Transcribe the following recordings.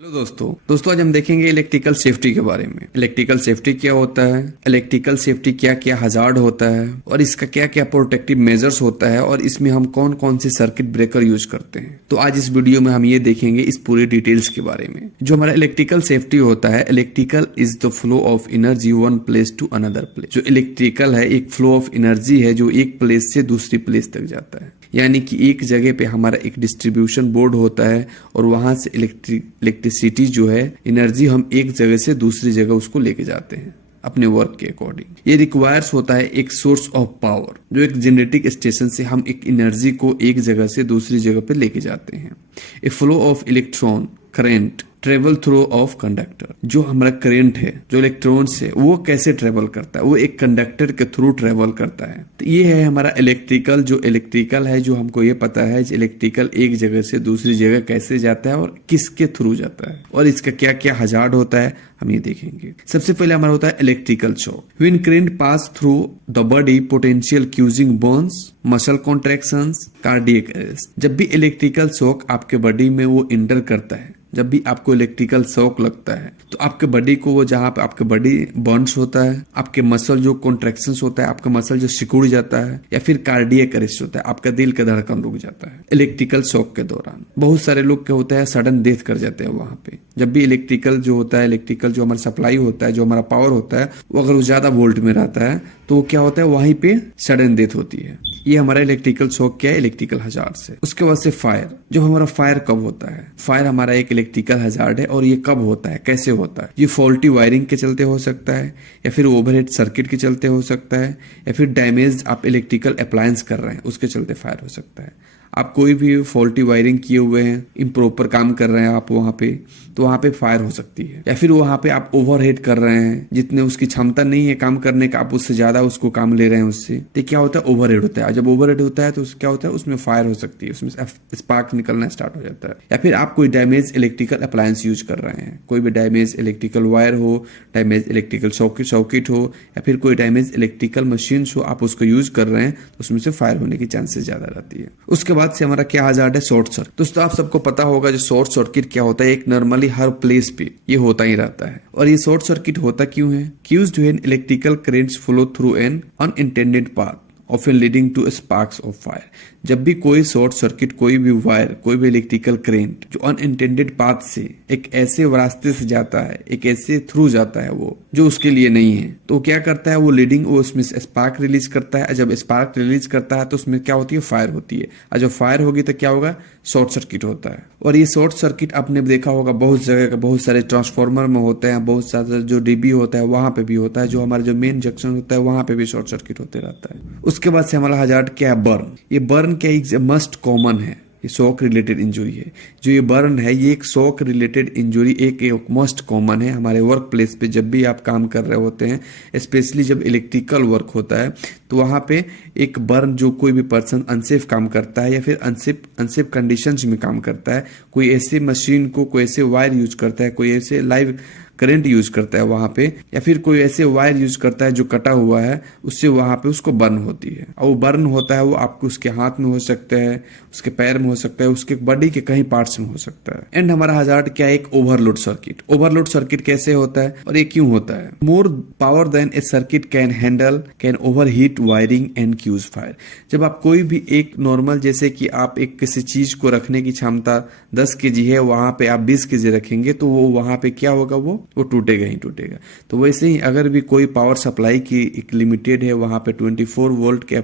Hello दोस्तों आज हम देखेंगे इलेक्ट्रिकल सेफ्टी के बारे में। इलेक्ट्रिकल सेफ्टी क्या होता है, इलेक्ट्रिकल सेफ्टी क्या क्या हजार्ड होता है और इसका क्या क्या प्रोटेक्टिव मेजर्स होता है और इसमें हम कौन कौन से सर्किट ब्रेकर यूज करते हैं। तो आज इस वीडियो में हम ये देखेंगे इस पूरी डिटेल्स के बारे में। जो हमारा इलेक्ट्रिकल सेफ्टी होता है, electrical is the flow of energy one place to another place. जो इलेक्ट्रिकल है एक फ्लो ऑफ एनर्जी है जो एक प्लेस से दूसरी प्लेस तक जाता है, यानी कि एक जगह पे हमारा एक डिस्ट्रीब्यूशन बोर्ड होता है और वहां से इलेक्ट्रिसिटी जो है एनर्जी हम एक जगह से दूसरी जगह उसको लेके जाते हैं अपने वर्क के अकॉर्डिंग। ये रिक्वायर्स होता है एक सोर्स ऑफ पावर, जो एक जेनरेटिंग स्टेशन से हम एक एनर्जी को एक जगह से दूसरी जगह पे लेके जाते हैं। ए flow of electron current travel through of conductor. जो हमारा करंट है, जो इलेक्ट्रॉन्स है, वो कैसे ट्रेवल करता है, वो एक कंडक्टर के थ्रू ट्रेवल करता है। तो ये है हमारा इलेक्ट्रिकल। जो इलेक्ट्रिकल है, जो हमको ये पता है इलेक्ट्रिकल एक जगह से दूसरी जगह कैसे जाता है और किसके थ्रू जाता है और इसका क्या क्या हजार्ड होता है हम ये देखेंगे। सबसे पहले हमारा होता है electrical shock. When current pass through the body potential causing Burns muscle contractions cardiac arrest. जब भी इलेक्ट्रिकल शॉक आपके बॉडी में वो इंटर करता है, जब भी आपको इलेक्ट्रिकल शॉक लगता है तो आपके बॉडी को वो जहां पे आपके बॉडी बर्न्स होता है, आपके मसल जो कॉन्ट्रैक्शंस होता है, आपका मसल जो सिकुड़ जाता है, या फिर कार्डियक अरेस्ट होता है, आपका दिल का धड़कन रुक जाता है इलेक्ट्रिकल शॉक के दौरान। बहुत सारे लोग क्या होता है सडन डेथ कर जाते हैं वहां पे। जब भी इलेक्ट्रिकल जो होता है, इलेक्ट्रिकल जो हमारा सप्लाई होता है, जो हमारा पावर होता है, वो अगर ज्यादा वोल्ट में रहता है तो वो क्या होता है वहीं पे सडन डेथ होती है। ये हमारा इलेक्ट्रिकल शॉक क्या है, इलेक्ट्रिकल हजार्ड से। उसके बाद से फायर। जो हमारा फायर कब होता है, फायर हमारा एक इलेक्ट्रिकल हजार्ड है और ये कब होता है, कैसे होता है। ये फॉल्टी वायरिंग के चलते हो सकता है, या फिर ओवरहेड सर्किट के चलते हो सकता है, या फिर डैमेज आप इलेक्ट्रिकल अप्लायंस कर रहे हैं उसके चलते फायर हो सकता है। आप कोई भी फॉल्टी वायरिंग किए हुए हैं, इम्प्रॉपर काम कर रहे हैं आप वहां पे, तो वहां पे फायर हो सकती है। या फिर वहां पे आप ओवरहेड कर रहे हैं, जितने उसकी क्षमता नहीं है काम करने का, आप उससे ज्यादा उसको काम ले रहे हैं उससे, तो क्या होता है ओवरहेड होता है। जब ओवरहेड होता है तो क्या होता है उसमें फायर हो सकती है, उसमें स्पार्क निकलना स्टार्ट हो जाता है। या फिर आप कोई डैमेज इलेक्ट्रिकल अप्लायंस यूज कर रहे हैं, कोई भी डैमेज इलेक्ट्रिकल वायर हो, डैमेज इलेक्ट्रिकल सॉकेट हो, या फिर कोई डैमेज इलेक्ट्रिकल मशीन हो, आप उसको यूज कर रहे हैं तो उसमें से फायर होने की चांसेस ज्यादा रहती है। उसके बाद से हमारा क्या हजार्ड है, शॉर्ट सर्किट। दोस्तों आप सबको पता होगा जो शॉर्ट सर्किट क्या होता है, एक नॉर्मली हर प्लेस पे ये होता ही रहता है। और ये शॉर्ट सर्किट होता क्यों है, cause when electrical currents flow through an unintended path often leading to sparks of fire. जब भी कोई शॉर्ट सर्किट, कोई भी वायर, कोई भी इलेक्ट्रिकल करंट जो अनइंटेंडेड पाथ से एक ऐसे रास्ते से जाता है, एक ऐसे थ्रू जाता है वो जो उसके लिए नहीं है, तो क्या करता है वो लीडिंग, वो उसमें स्पार्क रिलीज करता है। जब स्पार्क रिलीज करता है तो उसमें क्या होती है, फायर होती है। और जब फायर होगी तो क्या होगा, शॉर्ट सर्किट होता है। और ये शॉर्ट सर्किट आपने देखा होगा बहुत जगह, बहुत सारे ट्रांसफार्मर में होते हैं, बहुत सारे जो डीबी होता है वहां पे भी होता है, जो हमारा जो मेन जंक्शन होता है वहां पे भी शॉर्ट सर्किट होते रहता है। उसके बाद से हमारा हजार्ड क्या है, बर्न। ये बर्न क्या एक मस्ट कॉमन है, ये शॉक रिलेटेड इंजुरी है। जो ये बर्न है ये एक शॉक रिलेटेड इंजुरी, एक मोस्ट कॉमन है हमारे वर्क प्लेस पे। जब भी आप काम कर रहे होते हैं, स्पेशली जब इलेक्ट्रिकल वर्क होता है, तो वहां पे एक बर्न, जो कोई भी पर्सन अनसेफ काम करता है या फिर अनसेफ कंडीशंस में काम करता है, कोई ऐसे मशीन को, कोई ऐसे वायर यूज करता है, कोई ऐसे लाइव करंट यूज करता है वहां पे, या फिर कोई ऐसे वायर यूज करता है जो कटा हुआ है, उससे वहां पे उसको बर्न होती है। और वो बर्न होता है वो आपको उसके हाथ में हो सकता है, उसके पैर में हो सकता है, उसके बॉडी के कहीं पार्ट्स में हो सकता है। एंड हमारा हजार्ड क्या है, एक ओवरलोड सर्किट। ओवरलोड सर्किट कैसे होता है और ये क्यों होता है, more power than a circuit can handle can overheat wiring and cause fire. जब आप कोई भी एक नॉर्मल, जैसे कि आप एक किसी चीज को रखने की क्षमता 10 kg है, वहां पे आप 20 kg रखेंगे तो वो वहां पे क्या होगा, वो टूटेगा ही टूटेगा। तो वैसे ही अगर भी कोई पावर सप्लाई की एक लिमिटेड है, वहां पे 24 वोल्ट के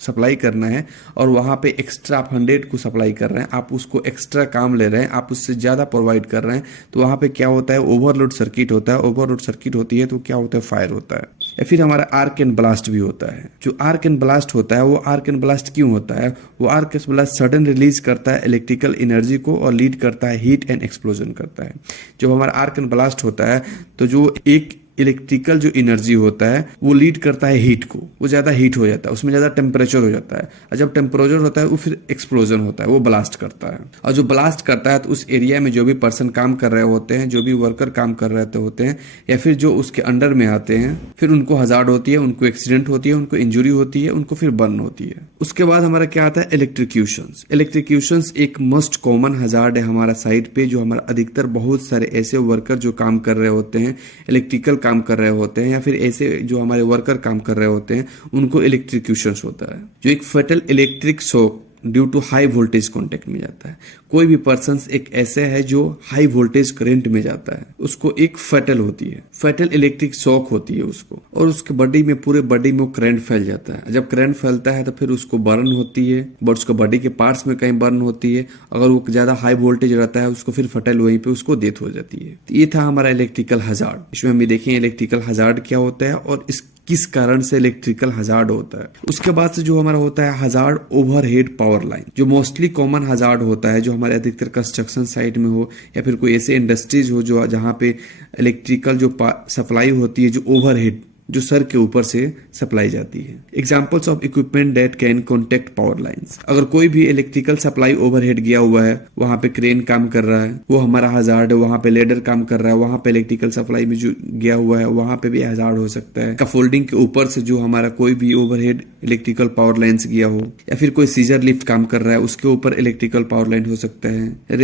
सप्लाई करना है और वहां पे एक्स्ट्रा आप 100 को सप्लाई कर रहे हैं, आप उसको एक्स्ट्रा काम ले रहे हैं, आप उससे ज्यादा प्रोवाइड कर रहे हैं, तो वहां पे क्या होता है, ओवरलोड सर्किट होता है। ओवरलोड सर्किट होती है तो क्या होता है, फायर होता है। या फिर हमारा आर्क एंड ब्लास्ट भी होता है। जो आर्क एंड ब्लास्ट होता है, वो आर्क एंड ब्लास्ट क्यों होता है, वो arc and blast sudden release करता है इलेक्ट्रिकल एनर्जी को और लीड करता है हीट एंड एक्सप्लोजन करता है। जब हमारा आर्क एंड ब्लास्ट होता है तो जो एक इलेक्ट्रिकल जो एनर्जी होता है वो लीड करता है हीट को, वो ज्यादा हीट हो जाता है, उसमें ज्यादा टेम्परेचर हो जाता है, और जब टेम्परेचर होता है वो फिर एक्सप्लोजन होता है, वो ब्लास्ट करता है। और जो ब्लास्ट करता है तो उस एरिया में जो भी पर्सन काम कर रहे होते हैं, जो भी वर्कर काम कर रहे होते हैं, या फिर जो उसके अंडर में आते हैं, फिर उनको हजार्ड होती है, उनको एक्सीडेंट होती है, उनको इंजुरी होती है, उनको फिर बर्न होती है। उसके बाद हमारा क्या आता है, इलेक्ट्रिक्यूशंस। इलेक्ट्रिक्यूशंस एक मोस्ट कॉमन हजार्ड है हमारा साइट पे, जो हमारा अधिकतर बहुत सारे ऐसे वर्कर जो काम कर रहे होते हैं, इलेक्ट्रिकल काम कर रहे होते हैं, या फिर ऐसे जो हमारे वर्कर काम कर रहे होते हैं, उनको इलेक्ट्रिक्यूशंस होता है, जो एक fatal electric shock due to high voltage contact में जाता है। कोई भी पर्सन एक ऐसे है जो हाई वोल्टेज करंट में जाता है, उसको एक फेटल होती है, फेटल इलेक्ट्रिक शॉक होती है उसको, और उसके बॉडी में, पूरे बॉडी में वो करंट फैल जाता है। जब करंट फैलता है तो फिर उसको बर्न होती है, बट उसको बॉडी के पार्ट्स में कहीं बर्न होती है। अगर वो ज्यादा हाई वोल्टेज रहता है उसको फिर फेटल वहीं पे उसको डेथ हो जाती है। तो ये था हमारा इलेक्ट्रिकल हजार्ड। इसमें हम देखें इलेक्ट्रिकल हजार्ड क्या होता है और इस किस कारण से इलेक्ट्रिकल हजार्ड होता है। उसके बाद से जो हमारा होता है हजार्ड ओवरहेड पावर लाइन, जो मोस्टली कॉमन हजार्ड होता है, जो हमारे अधिकतर कंस्ट्रक्शन साइट में हो या फिर कोई ऐसे इंडस्ट्रीज हो जो जहाँ पे इलेक्ट्रिकल जो सप्लाई होती है, जो ओवरहेड, जो सर के ऊपर से सप्लाई जाती है। Examples of equipment that can contact power lines. अगर कोई भी इलेक्ट्रिकल सप्लाई ओवरहेड गया हुआ है, वहां पे क्रेन काम कर रहा है, वो हमारा हजार्ड है। वहां पे लेडर काम कर रहा है, वहां पे इलेक्ट्रिकल सप्लाई में जो गया हुआ है वहां पे भी हजार्ड हो सकता है। स्कैफोल्डिंग के ऊपर से जो हमारा कोई भी ओवरहेड इलेक्ट्रिकल पावर लाइन्स गया हो, या फिर कोई सीजर लिफ्ट काम कर रहा है उसके ऊपर इलेक्ट्रिकल पावर लाइन हो सकता है।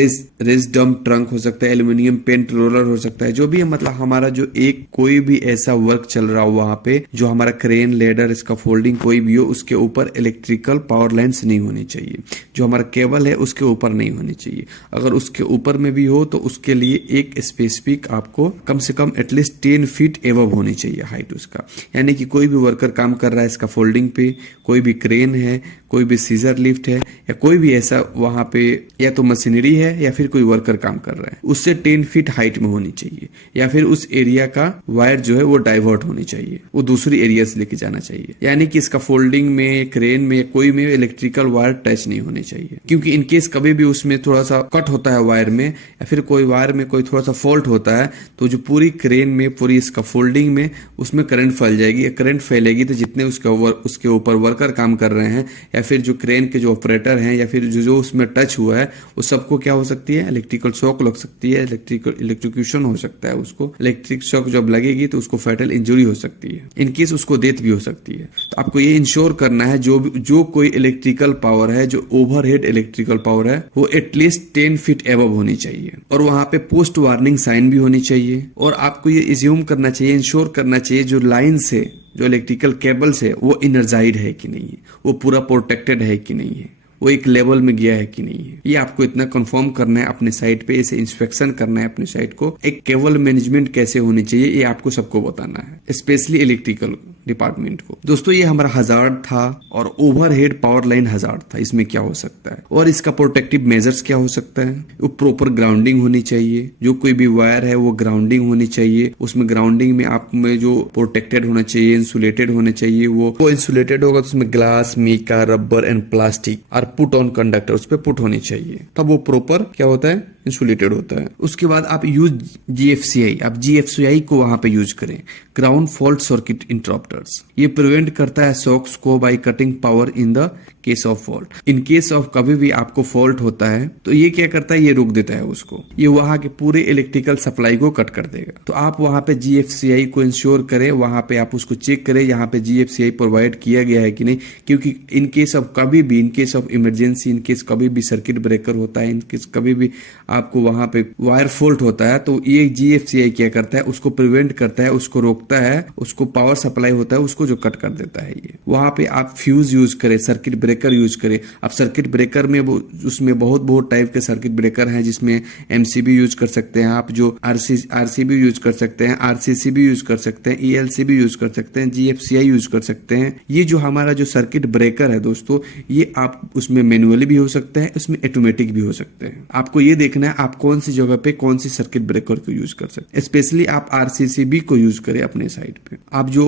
रेस डंप ट्रंक हो सकता है, एल्यूमिनियम पेंट रोलर हो सकता है, जो भी है, मतलब हमारा जो एक कोई भी ऐसा वर्क चल रहा हो वहां पे, जो हमारा क्रेन, लेडर, स्कैफोल्डिंग कोई भी हो, उसके ऊपर इलेक्ट्रिकल पावर लाइन्स नहीं होनी चाहिए। जो हमारा केबल है उसके ऊपर नहीं होनी चाहिए। अगर उसके ऊपर में भी हो तो उसके लिए एक स्पेसिफिक आपको कम से कम एटलीस्ट 10 फीट एबव होनी चाहिए हाइट उसका। यानी कि कोई भी वर्कर काम कर रहा है स्कैफोल्डिंग पे, कोई भी क्रेन है, कोई भी सीजर लिफ्ट है, या कोई भी ऐसा वहां पे या तो मशीनरी है या फिर कोई वर्कर काम कर रहा है, उससे 10 फीट हाइट में होनी चाहिए। या फिर उस एरिया का वायर जो है वो डाइवर्ट होनी चाहिए, वो दूसरी एरिया से लेके जाना चाहिए। यानी कि इसका फोल्डिंग में, क्रेन में, कोई में इलेक्ट्रिकल वायर टच नहीं होनी चाहिए। क्योंकि इनकेस कभी भी उसमें थोड़ा सा कट होता है वायर में, या फिर कोई वायर में कोई थोड़ा सा फॉल्ट होता है, तो जो पूरी क्रेन में, पूरी इसका फोल्डिंग में उसमें करंट फैल जाएगी। करंट फैलेगी तो जितने उसके ऊपर वर्कर काम कर रहे हैं, या फिर जो क्रेन के जो ऑपरेटर हैं, या फिर जो उसमें टच हुआ है, वो सबको क्या हो सकती है, इलेक्ट्रिकल शॉक लग सकती है, इलेक्ट्रिक्यूशन हो सकता है। उसको इलेक्ट्रिक शॉक जब लगेगी तो उसको फेटल इंजरी हो सकती है, इनकेस उसको डेथ भी हो सकती है। तो आपको ये इंश्योर करना है जो कोई इलेक्ट्रिकल पावर है, जो ओवरहेड इलेक्ट्रिकल पावर है, वो एटलीस्ट 10 फीट एबव होनी चाहिए, और वहां पे पोस्ट वार्निंग साइन भी होनी चाहिए। और आपको ये इज्यूम करना चाहिए, इंश्योर करना चाहिए जो लाइन से, जो इलेक्ट्रिकल केबल्स है, वो इनर्जाइड है कि नहीं है, वो पूरा प्रोटेक्टेड है कि नहीं है, वो एक लेवल में गया है कि नहीं है। ये आपको इतना कंफर्म करना है अपने साइट पे, इसे इंस्पेक्शन करना है अपने साइट को। एक केबल मैनेजमेंट कैसे होनी चाहिए ये आपको सबको बताना है, स्पेशली इलेक्ट्रिकल डिपार्टमेंट को। दोस्तों ये हमारा हजार्ड था, और ओवरहेड पावर लाइन हजार्ड था। इसमें क्या हो सकता है और इसका प्रोटेक्टिव मेजर्स क्या हो सकता है। वो प्रॉपर ग्राउंडिंग होनी चाहिए, जो कोई भी वायर है वो ग्राउंडिंग होनी चाहिए। उसमें ग्राउंडिंग में आप में जो प्रोटेक्टेड होना चाहिए, इंसुलेटेड होने चाहिए। वो इंसुलेटेड होगा तो उसमें glass, mica, rubber and plastic और पुट ऑन कंडक्टर उस पर पुट होनी चाहिए, तब वो प्रॉपर क्या होता है, इंसुलेटेड होता है। उसके बाद आप यूज GFCI, आप GFCI को वहां पे यूज करें, ग्राउंड फॉल्ट सर्किट इंटरप्टर्स। ये प्रिवेंट करता है शॉक्स को by cutting power in the case of fault. In case of कभी भी आपको फॉल्ट होता है तो ये क्या करता है, ये रोक देता है उसको, ये वहां के पूरे इलेक्ट्रिकल सप्लाई को कट कर देगा। तो आप वहां पे GFCI को इंश्योर करें, वहां पे आप उसको चेक करें यहाँ पे GFCI प्रोवाइड किया गया है कि नहीं। क्योंकि इन केस ऑफ कभी भी, in case of emergency, in case कभी भी सर्किट ब्रेकर होता है, इन केस कभी भी आपको वहां पे वायर फॉल्ट होता है, तो ये GFCI क्या करता है, उसको प्रिवेंट करता है, उसको रोकता है, उसको पावर सप्लाई होता है उसको जो कट कर देता है। ये वहां पे आप फ्यूज यूज करें, सर्किट ब्रेकर यूज करें। अब सर्किट ब्रेकर में उसमें बहुत टाइप के सर्किट ब्रेकर हैं, जिसमें MCB यूज कर सकते हैं आप, जो RCB यूज कर सकते हैं, RCCB यूज कर सकते हैं, ELCB यूज कर सकते हैं, GFCI यूज कर सकते हैं। ये जो हमारा जो सर्किट ब्रेकर है दोस्तों, ये आप उसमें मैनुअली भी हो सकते हैं, उसमें ऑटोमेटिक भी हो सकते हैं। आपको ये देखना देखना है आप कौन सी जगह पे कौन सी सर्किट ब्रेकर को यूज कर सकते हैं। स्पेशली आप आरसीसीबी को यूज करें अपने साइड पे। आप जो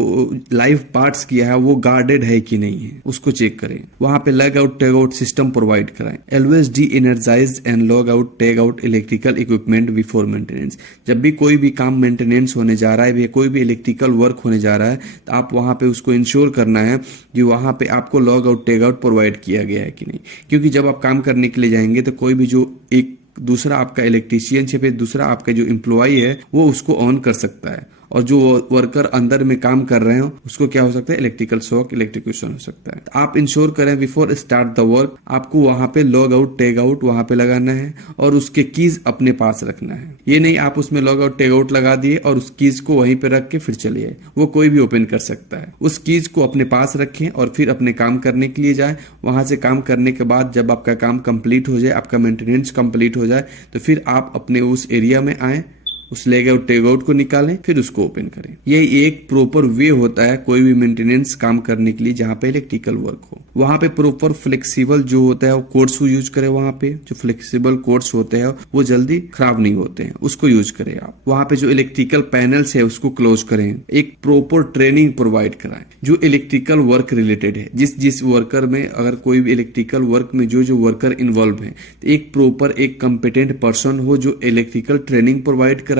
लाइव पार्ट्स किया है वो गार्डेड है कि नहीं है उसको चेक करें। वहां पे log out tag out system provide कराएं। Always de-energise and log out tag out electrical equipment before maintenance. जब भी कोई भी काम मेंटेनेंस होने जा रहा है, कोई भी इलेक्ट्रिकल वर्क होने जा रहा है, तो आप वहां पे उसको इंश्योर करना है कि वहां पे आपको log out tag out provide किया गया है कि नहीं। क्योंकि जब आप काम करने के लिए जाएंगे तो कोई भी जो एक दूसरा आपका इलेक्ट्रीशियन या फिर दूसरा आपका जो एम्प्लॉय है वो उसको ऑन कर सकता है, और जो वर्कर अंदर में काम कर रहे हो उसको क्या हो सकता है, इलेक्ट्रिकल शॉक, इलेक्ट्रिक्यूशन हो सकता है। तो आप इंश्योर करें बिफोर स्टार्ट द वर्क, आपको वहां पे लॉग आउट टैग आउट वहां पे लगाना है और उसके कीज अपने पास रखना है। ये नहीं आप उसमें लॉग आउट टैग आउट लगा दिए और उस कीज को वहीं पे रख के फिर चलिए, वो कोई भी ओपन कर सकता है। उस कीज को अपने पास रखें और फिर अपने काम करने के लिए जाए। वहां से काम करने के बाद जब आपका काम कंप्लीट हो जाए, आपका मेंटेनेंस कंप्लीट हो जाए, तो फिर आप अपने उस एरिया में आए, उस लेग आउट टैग आउट को निकालें, फिर उसको ओपन करें। यही एक प्रॉपर वे होता है कोई भी मेंटेनेंस काम करने के लिए जहां पे इलेक्ट्रिकल वर्क हो। वहां पे प्रॉपर फ्लेक्सिबल जो होता है वो कोर्स को यूज करें। वहां पे जो फ्लेक्सिबल कोर्स होते हैं वो जल्दी खराब नहीं होते हैं, उसको यूज करें आप। वहां पे जो इलेक्ट्रिकल पैनल्स है उसको क्लोज करें। एक प्रॉपर ट्रेनिंग प्रोवाइड कराएं जो इलेक्ट्रिकल वर्क रिलेटेड है। जिस वर्कर में अगर कोई भी इलेक्ट्रिकल वर्क में जो वर्कर इन्वॉल्व है, तो एक प्रॉपर एक कॉम्पिटेंट पर्सन हो जो इलेक्ट्रिकल ट्रेनिंग प्रोवाइड कराए,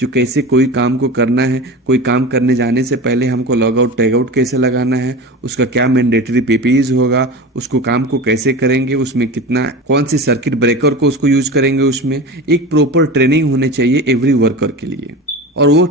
जो कैसे कोई काम को करना है, कोई काम करने जाने से पहले हमको लॉग आउट टैग आउट कैसे लगाना है, उसका क्या मैंडेटरी पीपीईज होगा, उसको काम को कैसे करेंगे, उसमें कितना कौन सी सर्किट ब्रेकर को उसको यूज करेंगे। उसमें एक प्रॉपर ट्रेनिंग होनी चाहिए एवरी वर्कर के लिए, और वो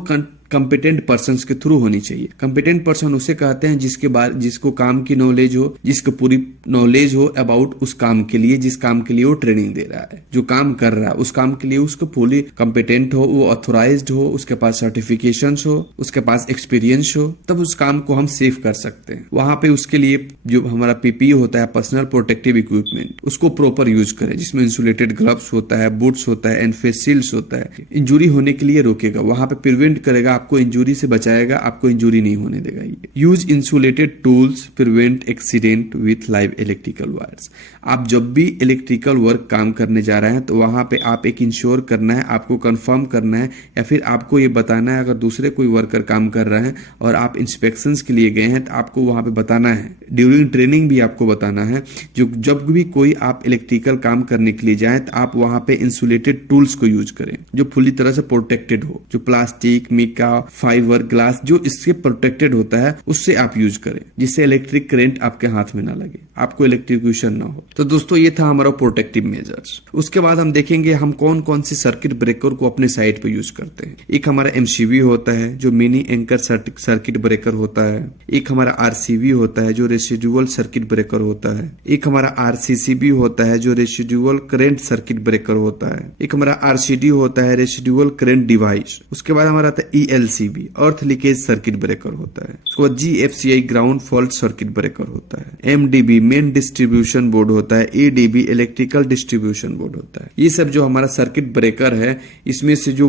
कॉम्पिटेंट पर्सन के थ्रू होनी चाहिए। कॉम्पिटेंट पर्सन उसे कहते हैं जिसको काम की नॉलेज हो, जिसको पूरी नॉलेज हो अबाउट उस काम के लिए, जिस काम के लिए वो ट्रेनिंग दे रहा है। जो काम कर रहा है उस काम के लिए उसको फुली कॉम्पिटेंट हो, वो ऑथोराइज्ड हो, उसके पास सर्टिफिकेशन हो, उसके पास एक्सपीरियंस हो, तब उस काम को हम सेफ कर सकते हैं। वहां पे उसके लिए जो हमारा पीपीई होता है, पर्सनल प्रोटेक्टिव इक्विपमेंट, उसको प्रॉपर यूज करें, जिसमें इंसुलेटेड ग्लव्स होता है, बूट्स होता है एंड फेस शील्ड्स होता है। इंजुरी होने के लिए रोकेगा, वहां पे प्रिवेंट करेगा, आपको इंजुरी से बचाएगा, आपको इंजुरी नहीं होने देगा। ये use insulated tools, prevent accident with live electrical wires. आप जब भी इलेक्ट्रिकल वर्क काम करने जा रहे हैं तो वहां पे आप एक इंश्योर करना है, आपको कंफर्म करना है, या फिर आपको ये बताना है अगर दूसरे कोई वर्कर काम कर रहे हैं और आप इंस्पेक्शंस के लिए गए हैं तो आपको वहां पे बताना है। ड्यूरिंग ट्रेनिंग भी आपको बताना है, जो जब भी कोई आप इलेक्ट्रिकल काम करने के लिए जाएं तो आप वहां पे इंसुलेटेड टूल्स को यूज करें जो फुली तरह से प्रोटेक्टेड हो, जो प्लास्टिक, मिका, फाइबर, ग्लास जो इससे प्रोटेक्टेड होता है उससे आप यूज करें, जिससे इलेक्ट्रिक करंट आपके हाथ में ना लगे, आपको इलेक्ट्रिक्यूशन ना हो। तो दोस्तों ये था हमारा प्रोटेक्टिव मेजर्स। उसके बाद हम देखेंगे हम कौन कौन से सर्किट ब्रेकर को अपने साइड पे यूज करते हैं। एक हमारा एमसीबी होता है जो मिनी एंकर सर्किट ब्रेकर होता है। एक हमारा आरसीबी होता है जो रेसिडुअल सर्किट ब्रेकर होता है। एक हमारा आरसीसीबी होता है जो रेसिडुअल करंट सर्किट ब्रेकर होता है। एक हमारा आरसीडी होता है रेसिडुअल करंट डिवाइस। उसके बाद हमारा आता है ईएलसीबी अर्थ लीकेज सर्किट ब्रेकर होता है। उसके बाद जीएफसीआई ग्राउंड फॉल्ट सर्किट ब्रेकर होता है। एमडीबी मेन डिस्ट्रीब्यूशन बोर्ड होता है। एडीबी इलेक्ट्रिकल डिस्ट्रीब्यूशन बोर्ड होता है। ये सब जो हमारा सर्किट ब्रेकर है इसमें से जो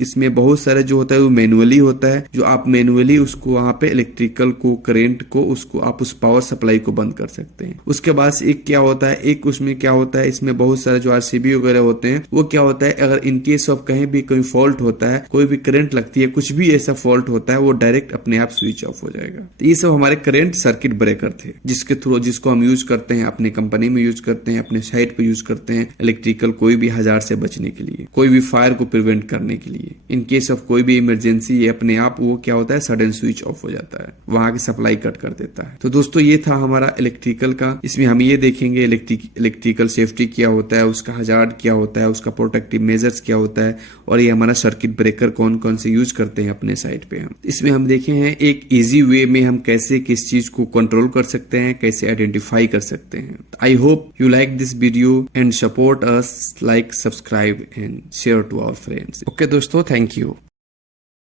इसमें बहुत सारे जो होता है वो मैनुअली होता है, जो आप मैनुअली उसको वहां पे इलेक्ट्रिकल को करंट को उसको आप उस पावर सप्लाई को बंद कर सकते हैं। उसके बाद एक क्या होता है, एक उसमें क्या होता है, इसमें बहुत सारे जो आरसीबी वगैरह होते हैं वो क्या होता है, अगर इन केस ऑफ कहीं भी कोई फॉल्ट होता है, कोई भी करंट लगती है, कुछ भी ऐसा फॉल्ट होता है, वो डायरेक्ट अपने आप स्विच ऑफ हो जाएगा। तो ये सब हमारे करंट सर्किट ब्रेकर थे जिसके थ्रू जिसको हम यूज करते हैं, अपनी कंपनी में यूज करते हैं, अपने साइट पे यूज करते हैं इलेक्ट्रिकल कोई भी हजार से बचने के लिए, कोई भी फायर को प्रिवेंट करने के लिए। इन केस ऑफ कोई भी इमरजेंसी ये अपने आप वो क्या होता है सडन स्विच ऑफ हो जाता है, वहां की सप्लाई कट कर देता है। तो दोस्तों ये था हमारा इलेक्ट्रिकल का। इसमें हम ये देखेंगे इलेक्ट्रिकल सेफ्टी क्या होता है, उसका हजार्ड क्या होता है, उसका प्रोटेक्टिव मेजर्स क्या होता है, और ये हमारा सर्किट ब्रेकर कौन कौन से यूज करते हैं अपने साइट पे। हम इसमें हम देखे हैं एक इजी वे में हम कैसे किस चीज को कंट्रोल कर सकते हैं, कैसे आइडेंटिफाई कर सकते हैं। I hope you like this video and support us, like, subscribe and share to our friends. Okay दोस्तों, थैंक यू।